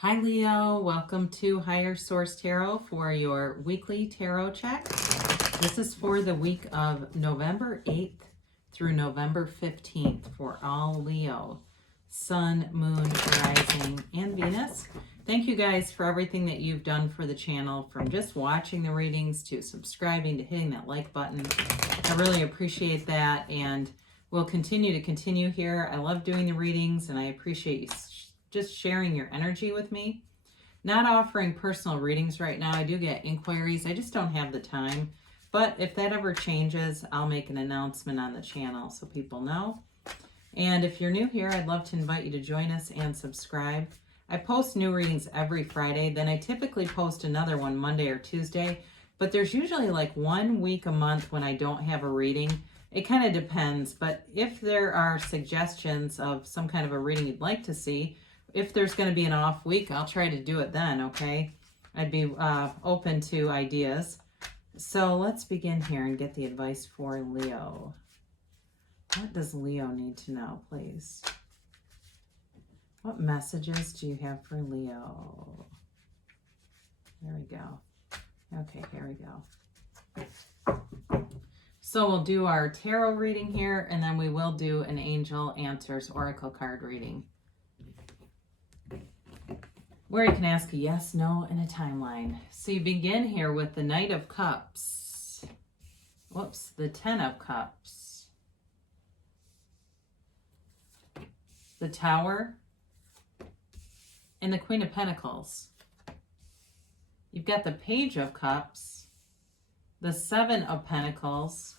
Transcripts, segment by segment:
Hi Leo, welcome to Higher Source Tarot for your weekly tarot check. This is for the week of November 8th through November 15th for all Leo, Sun, Moon, Rising, and Venus. Thank you guys for everything that you've done for the channel, from just watching the readings to subscribing to hitting that like button. I really appreciate that, and we'll continue here. I love doing the readings, and I appreciate you just sharing your energy with me. Not offering personal readings right now. I do get inquiries. I just don't have the time. But if that ever changes, I'll make an announcement on the channel so people know. And if you're new here, I'd love to invite you to join us and subscribe. I post new readings every Friday. Then I typically post another one Monday or Tuesday. But there's usually like 1 week a month when I don't have a reading. It kind of depends. But if there are suggestions of some kind of a reading you'd like to see, if there's going to be an off week, I'll try to do it then, okay? I'd be open to ideas. So let's begin here and get the advice for Leo. What does Leo need to know, please? What messages do you have for Leo? There we go. Okay, here we go. So we'll do our tarot reading here, and then we will do an Angel Answers Oracle card reading, where you can ask a yes, no, and a timeline. So you begin here with the Knight of Cups. Whoops, the Ten of Cups. The Tower. And the Queen of Pentacles. You've got the Page of Cups. The Seven of Pentacles.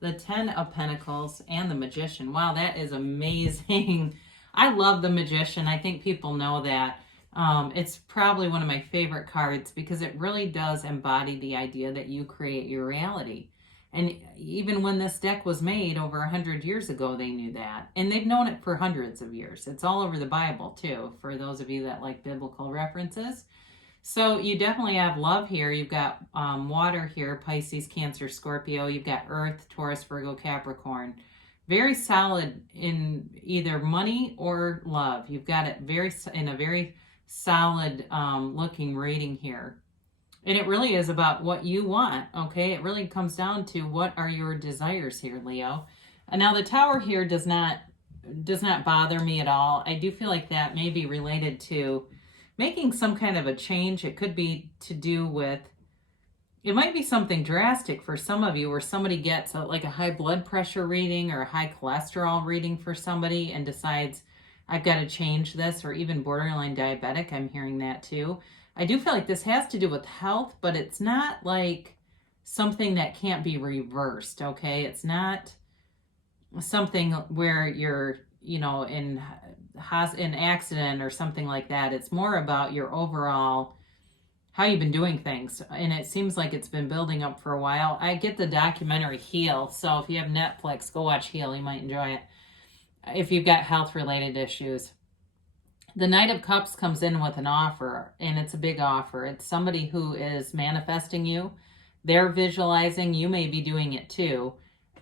The Ten of Pentacles. And the Magician. Wow, that is amazing. I love the Magician. I think people know that. It's probably one of my favorite cards because it really does embody the idea that you create your reality. And even when this deck was made over 100 years ago, they knew that. And they've known it for hundreds of years. It's all over the Bible, too, for those of you that like biblical references. So you definitely have love here. You've got water here, Pisces, Cancer, Scorpio. You've got Earth, Taurus, Virgo, Capricorn. Very solid in either money or love. You've got it in a very solid looking rating here, and it really is about what you want. Okay, it really comes down to what are your desires here, Leo. And now the Tower here does not bother me at all. I do feel like that may be related to making some kind of a change. It could be to do with, it might be something drastic for some of you, where somebody gets like a high blood pressure reading or a high cholesterol reading for somebody and decides, I've got to change this, or even borderline diabetic. I'm hearing that too. I do feel like this has to do with health, but it's not like something that can't be reversed, okay? It's not something where you're, in accident or something like that. It's more about your overall, how you've been doing things. And it seems like it's been building up for a while. I get the documentary Heal. So if you have Netflix, go watch Heal. You might enjoy it if you've got health-related issues. The Knight of Cups comes in with an offer, and it's a big offer. It's somebody who is manifesting you. They're visualizing. You may be doing it too,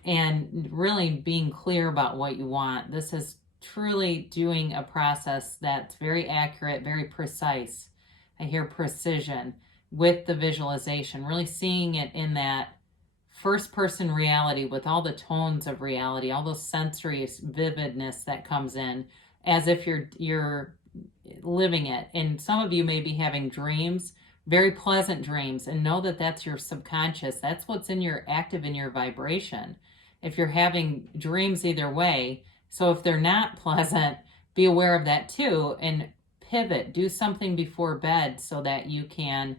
and really being clear about what you want. This is truly doing a process that's very accurate, very precise. I hear precision with the visualization, really seeing it in that first-person reality with all the tones of reality, all those sensory vividness that comes in, as if you're living it. And some of you may be having dreams, very pleasant dreams, and know that that's your subconscious. That's what's active in your vibration. If you're having dreams either way, so if they're not pleasant, be aware of that too, and pivot. Do something before bed so that you can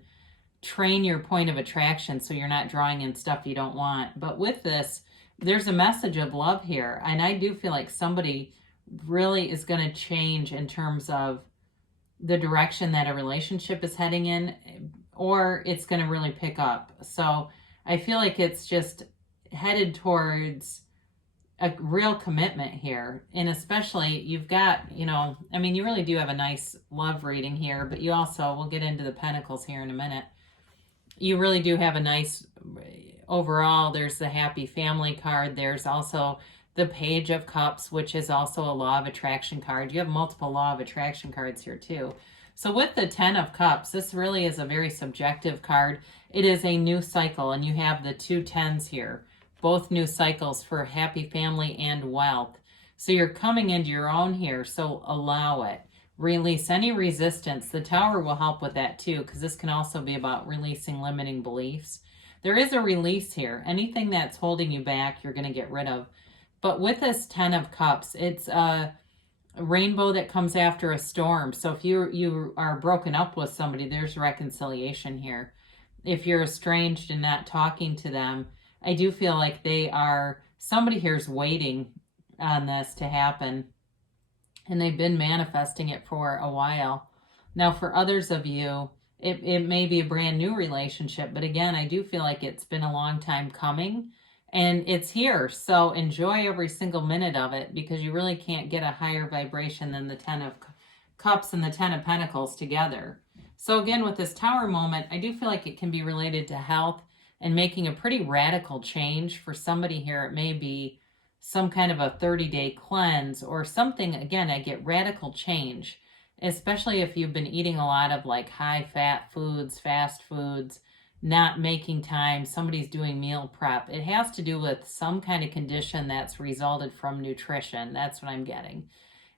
train your point of attraction so you're not drawing in stuff you don't want. But with this, there's a message of love here. And I do feel like somebody really is going to change in terms of the direction that a relationship is heading in, or it's going to really pick up. So I feel like it's just headed towards a real commitment here. And especially you've got, you really do have a nice love reading here, but you also, we'll get into the Pentacles here in a minute. You really do have a nice overall. There's the happy family card. There's also the Page of Cups, which is also a Law of Attraction card. You have multiple Law of Attraction cards here too. So with the 10 of Cups, this really is a very subjective card. It is a new cycle, and you have the 2 10s here. Both new cycles for happy family and wealth. So you're coming into your own here, so allow it. Release any resistance. The Tower will help with that too, because this can also be about releasing limiting beliefs. There is a release here. Anything that's holding you back, you're going to get rid of. But with this 10 of Cups, it's a rainbow that comes after a storm. So if you are broken up with somebody, there's reconciliation here. If you're estranged and not talking to them, I do feel like somebody here is waiting on this to happen. And they've been manifesting it for a while. Now, for others of you, it may be a brand new relationship. But again, I do feel like it's been a long time coming. And it's here. So enjoy every single minute of it, because you really can't get a higher vibration than the 10 of Cups and the 10 of Pentacles together. So again, with this Tower moment, I do feel like it can be related to health and making a pretty radical change. For somebody here, it may be some kind of a 30-day cleanse or something. Again, I get radical change, especially if you've been eating a lot of like high-fat foods, fast foods, not making time, somebody's doing meal prep. It has to do with some kind of condition that's resulted from nutrition. That's what I'm getting.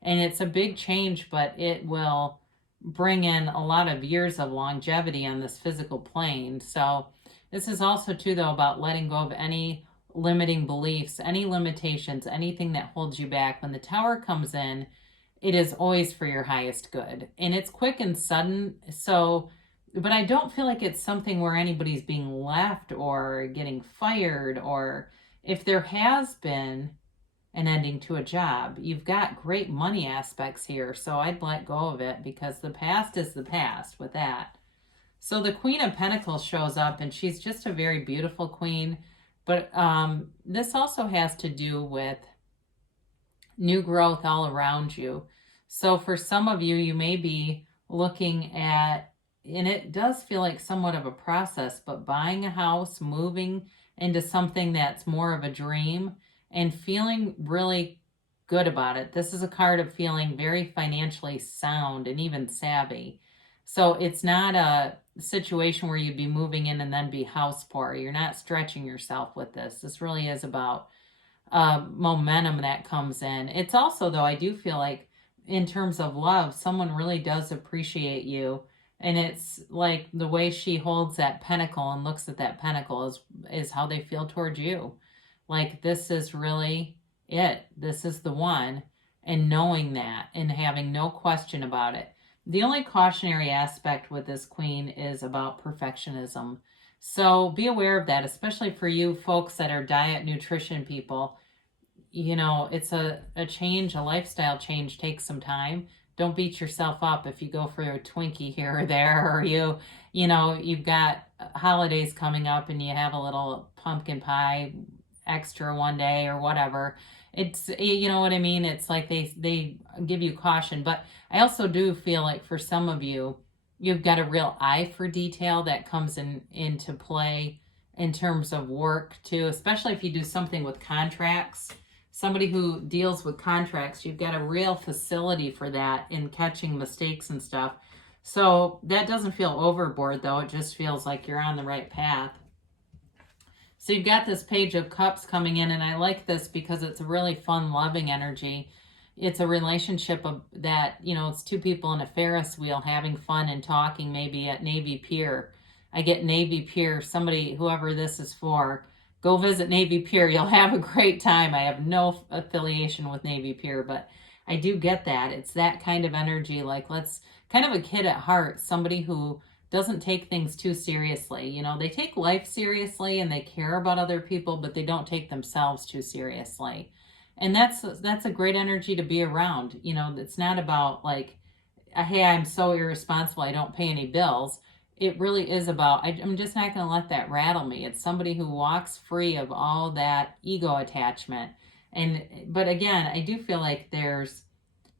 And it's a big change, but it will bring in a lot of years of longevity on this physical plane. So this is also too, though, about letting go of any limiting beliefs, any limitations, anything that holds you back. When the Tower comes in, it is always for your highest good. And it's quick and sudden. But I don't feel like it's something where anybody's being left or getting fired, or if there has been an ending to a job, you've got great money aspects here. So I'd let go of it, because the past is the past with that. So the Queen of Pentacles shows up, and she's just a very beautiful queen. But this also has to do with new growth all around you. So for some of you, you may be looking at, and it does feel like somewhat of a process, but buying a house, moving into something that's more of a dream, and feeling really good about it. This is a card of feeling very financially sound and even savvy. So it's not a situation where you'd be moving in and then be house poor. You're not stretching yourself with this. This really is about momentum that comes in. It's also, though, I do feel like in terms of love, someone really does appreciate you. And it's like the way she holds that pentacle and looks at that pentacle is how they feel towards you. Like, this is really it. This is the one. And knowing that and having no question about it. The only cautionary aspect with this queen is about perfectionism. So be aware of that, especially for you folks that are diet nutrition people. You know, it's a change, a lifestyle change takes some time. Don't beat yourself up if you go for a Twinkie here or there, or you've got holidays coming up and you have a little pumpkin pie extra one day or whatever. It's, you know what I mean? It's like they give you caution. But I also do feel like for some of you, you've got a real eye for detail that comes into play in terms of work too, especially if you do something with contracts. Somebody who deals with contracts, you've got a real facility for that in catching mistakes and stuff. So that doesn't feel overboard, though. It just feels like you're on the right path. So you've got this Page of Cups coming in, and I like this because it's a really fun, loving energy. It's a relationship that, it's two people in a Ferris wheel having fun and talking, maybe at Navy Pier. I get Navy Pier, somebody, whoever this is for, go visit Navy Pier. You'll have a great time. I have no affiliation with Navy Pier, but I do get that. It's that kind of energy, like kind of a kid at heart, somebody who doesn't take things too seriously. They take life seriously and they care about other people, but they don't take themselves too seriously. And that's a great energy to be around. It's not about like, hey, I'm so irresponsible, I don't pay any bills. It really is about, I'm just not going to let that rattle me. It's somebody who walks free of all that ego attachment. But again, I do feel like there's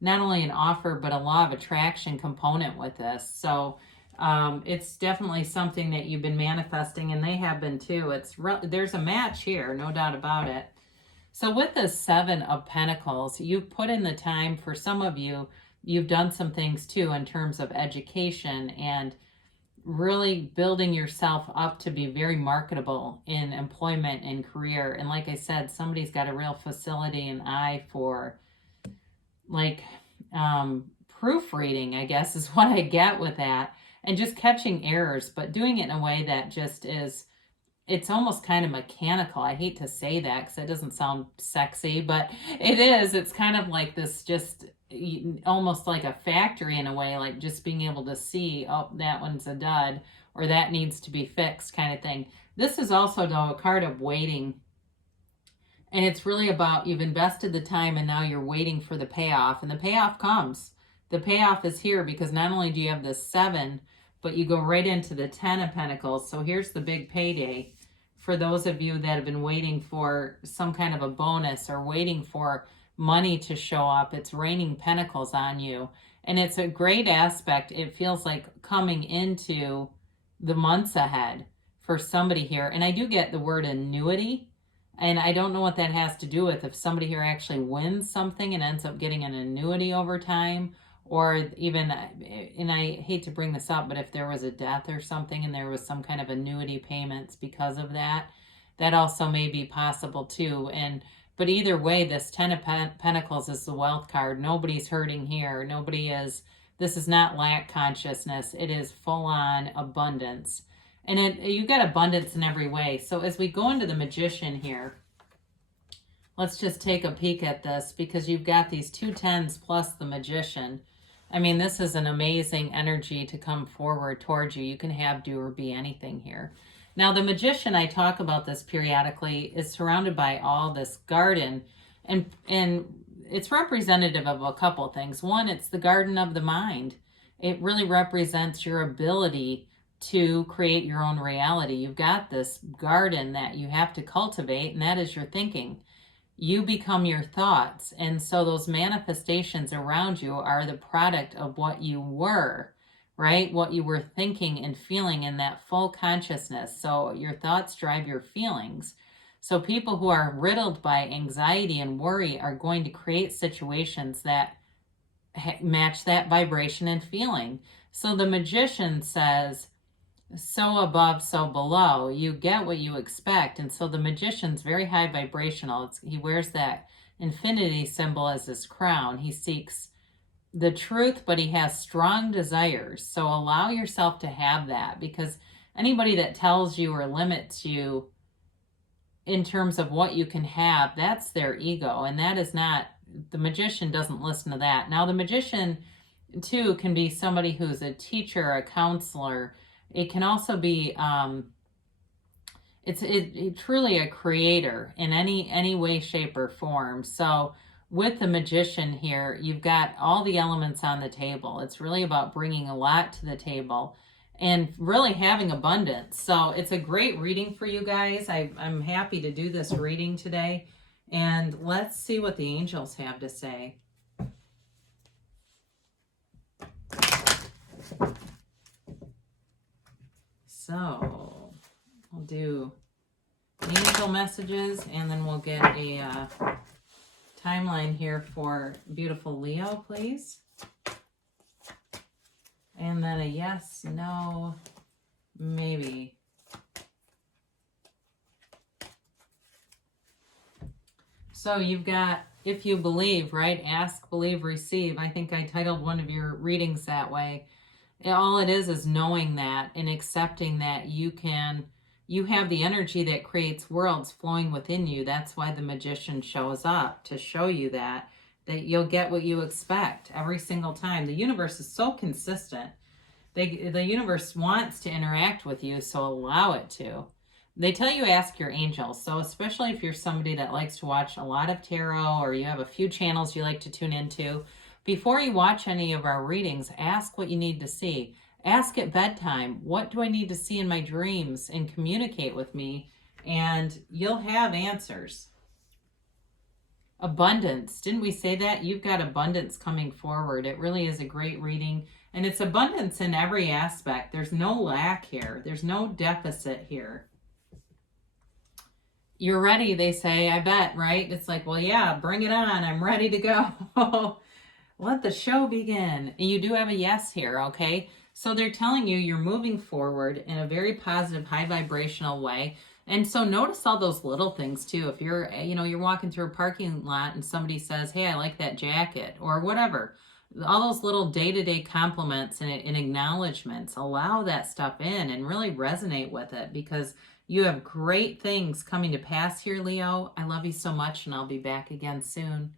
not only an offer, but a law of attraction component with this. So it's definitely something that you've been manifesting, and they have been too. There's a match here, no doubt about it. So with the Seven of Pentacles, you've put in the time. For some of you, you've done some things too in terms of education and really building yourself up to be very marketable in employment and career. And like I said, somebody's got a real facility and eye for like proofreading, I guess is what I get with that. And just catching errors, but doing it in a way that just is, it's almost kind of mechanical. I hate to say that because it doesn't sound sexy, but it is. It's kind of like this, just almost like a factory in a way, like just being able to see, oh, that one's a dud, or that needs to be fixed kind of thing. This is also, though, a card of waiting. And it's really about, you've invested the time and now you're waiting for the payoff. And the payoff comes. The payoff is here because not only do you have the 7, but you go right into the 10 of Pentacles. So here's the big payday for those of you that have been waiting for some kind of a bonus or waiting for money to show up. It's raining pentacles on you. And it's a great aspect. It feels like coming into the months ahead for somebody here. And I do get the word annuity. And I don't know what that has to do with, if somebody here actually wins something and ends up getting an annuity over time, or even, and I hate to bring this up, but if there was a death or something and there was some kind of annuity payments because of that, that also may be possible too. But either way, this 10 of Pentacles is the wealth card. Nobody's hurting here. This is not lack consciousness. It is full on abundance. And you've got abundance in every way. So as we go into the Magician here, let's just take a peek at this, because you've got these 2 10s plus the Magician. I mean, this is an amazing energy to come forward towards you. You can have, do, or be anything here. Now, the Magician, I talk about this periodically, is surrounded by all this garden. And it's representative of a couple things. One, it's the garden of the mind. It really represents your ability to create your own reality. You've got this garden that you have to cultivate, and that is your thinking. You become your thoughts. And so those manifestations around you are the product of what you were, right? What you were thinking and feeling in that full consciousness. So your thoughts drive your feelings. So people who are riddled by anxiety and worry are going to create situations that match that vibration and feeling. So the Magician says, so above, so below. You get what you expect. And so the Magician's very high vibrational. He wears that infinity symbol as his crown. He seeks the truth, but he has strong desires. So allow yourself to have that, because anybody that tells you or limits you in terms of what you can have, that's their ego. And that is not, the Magician doesn't listen to that. Now, the Magician too can be somebody who's a teacher, a counselor. It can also be, it's truly a creator in any way, shape, or form. So with the Magician here, you've got all the elements on the table. It's really about bringing a lot to the table and really having abundance. So it's a great reading for you guys. I'm happy to do this reading today. And let's see what the angels have to say. So we'll do angel messages, and then we'll get a timeline here for beautiful Leo, please. And then a yes, no, maybe. So you've got, if you believe, right? Ask, believe, receive. I think I titled one of your readings that way. All it is knowing that and accepting that you have the energy that creates worlds flowing within you. That's why the Magician shows up, to show you that you'll get what you expect every single time. The universe is so consistent. The universe wants to interact with you, so allow it to. They tell you ask your angels. So especially if you're somebody that likes to watch a lot of tarot, or you have a few channels you like to tune into, before you watch any of our readings, ask what you need to see. Ask at bedtime, what do I need to see in my dreams, and communicate with me, and you'll have answers. Abundance. Didn't we say that? You've got abundance coming forward. It really is a great reading, and it's abundance in every aspect. There's no lack here. There's no deficit here. You're ready, they say, I bet, right? It's like, well, yeah, bring it on. I'm ready to go. Let the show begin. And you do have a yes here, okay? So they're telling you you're moving forward in a very positive, high vibrational way. And so notice all those little things too. If you're, you're walking through a parking lot and somebody says, hey, I like that jacket or whatever, all those little day-to-day compliments and acknowledgments, allow that stuff in and really resonate with it, because you have great things coming to pass here, Leo. I love you so much, and I'll be back again soon.